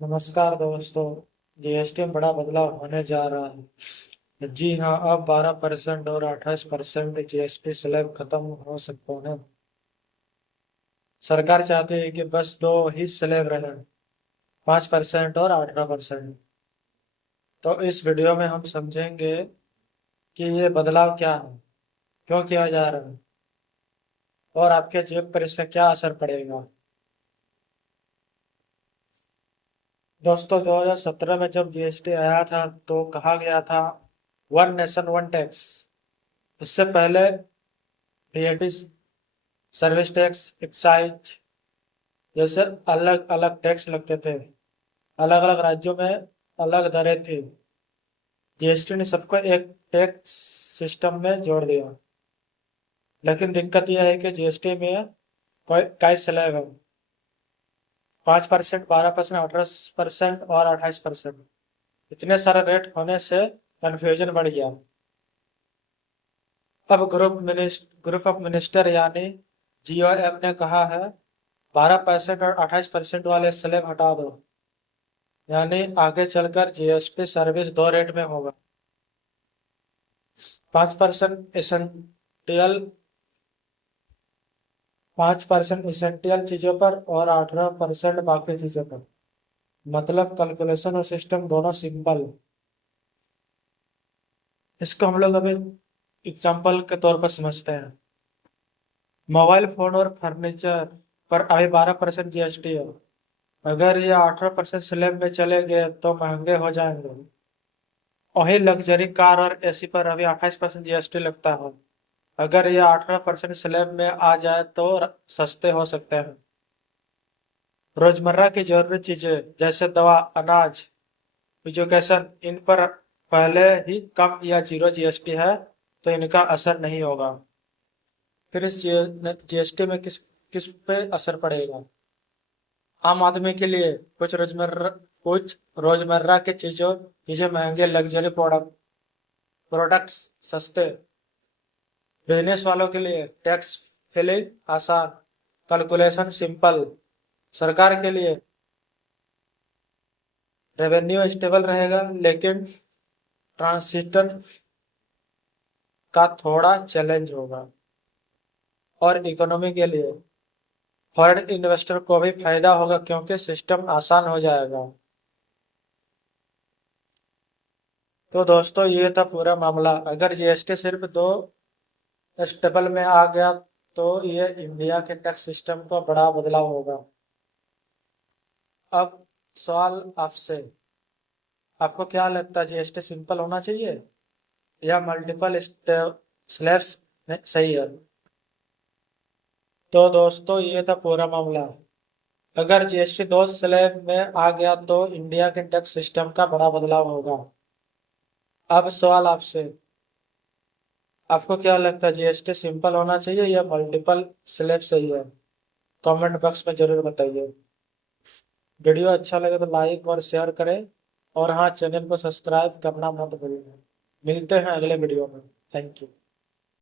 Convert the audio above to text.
नमस्कार दोस्तों। जीएसटी में बड़ा बदलाव होने जा रहा है। जी हाँ, अब 12% और 28% जीएसटी स्लैब खत्म हो सकते हैं। सरकार चाहती है कि बस दो ही स्लैब रहे, 5% और 18%। तो इस वीडियो में हम समझेंगे कि ये बदलाव क्या है, क्यों किया जा रहा है और आपके जेब पर इसका क्या असर पड़ेगा। दोस्तों, 2017 में जब जीएसटी आया था तो कहा गया था वन नेशन वन टैक्स। इससे पहले वीएटी, सर्विस टैक्स, एक्साइज जैसे अलग अलग टैक्स लगते थे। अलग अलग राज्यों में अलग दरें थी। जीएसटी ने सबको एक टैक्स सिस्टम में जोड़ दिया। लेकिन दिक्कत यह है कि जीएसटी में कोई कई स्लैब है, 5%, 12%, 18% और 28%। इतने सारे रेट होने से कंफ्यूजन बढ़ गया। अब ग्रुप ऑफ मिनिस्टर यानी जीओएम ने कहा है 12% और 28% वाले स्लैब हटा दो। यानी आगे चलकर जीएसटी सर्विस दो रेट में होगा। 5% एसेंटियल 5% एसेंटियल चीजों पर और 18% बाकी चीजों पर। मतलब कैलकुलेशन और सिस्टम दोनों सिंपल। इसको हम लोग अभी एग्जाम्पल के तौर पर समझते हैं। मोबाइल फोन और फर्नीचर पर अभी 12% जीएसटी है। अगर ये 18% स्लैब में चले गए तो महंगे हो जाएंगे। वही लग्जरी कार और एसी पर अभी 28% जीएसटी लगता है। अगर ये 18% स्लैब में आ जाए तो सस्ते हो सकते हैं। रोजमर्रा की जरूरी चीजें जैसे दवा, अनाज, एजुकेशन, इन पर पहले ही कम या जीरो जीएसटी है, तो इनका असर नहीं होगा। फिर इस जीएसटी में किस किस पे असर पड़ेगा। आम आदमी के लिए कुछ रोजमर्रा की चीजों चीजें महंगे, लग्जरी प्रोडक्ट्स सस्ते। बिजनेस वालों के लिए टैक्स फिलिंग आसान, कैलकुलेशन सिंपल। सरकार के लिए रेवेन्यू स्टेबल रहेगा, लेकिन ट्रांसिशन का थोड़ा चैलेंज होगा। और इकोनॉमी के लिए फॉरेन इन्वेस्टर को भी फायदा होगा क्योंकि सिस्टम आसान हो जाएगा। तो दोस्तों, ये था पूरा मामला। अगर जीएसटी सिर्फ दो स्टेबल में आ गया तो ये इंडिया के टैक्स सिस्टम को बड़ा बदलाव होगा। अब सवाल आपसे, आपको क्या लगता है जीएसटी सिंपल होना चाहिए या मल्टीपल स्लैब्स सही है? तो दोस्तों, ये था पूरा मामला। अगर जीएसटी दो स्लैब में आ गया तो इंडिया के टैक्स सिस्टम का बड़ा बदलाव होगा। अब सवाल आपसे, आपको क्या लगता है जीएसटी सिंपल होना चाहिए या मल्टीपल स्लैब सही है? कमेंट बॉक्स में जरूर बताइए। वीडियो अच्छा लगे तो लाइक और शेयर करें, और हाँ, चैनल को सब्सक्राइब करना मत भूलिए। मिलते हैं अगले वीडियो में। Thank you.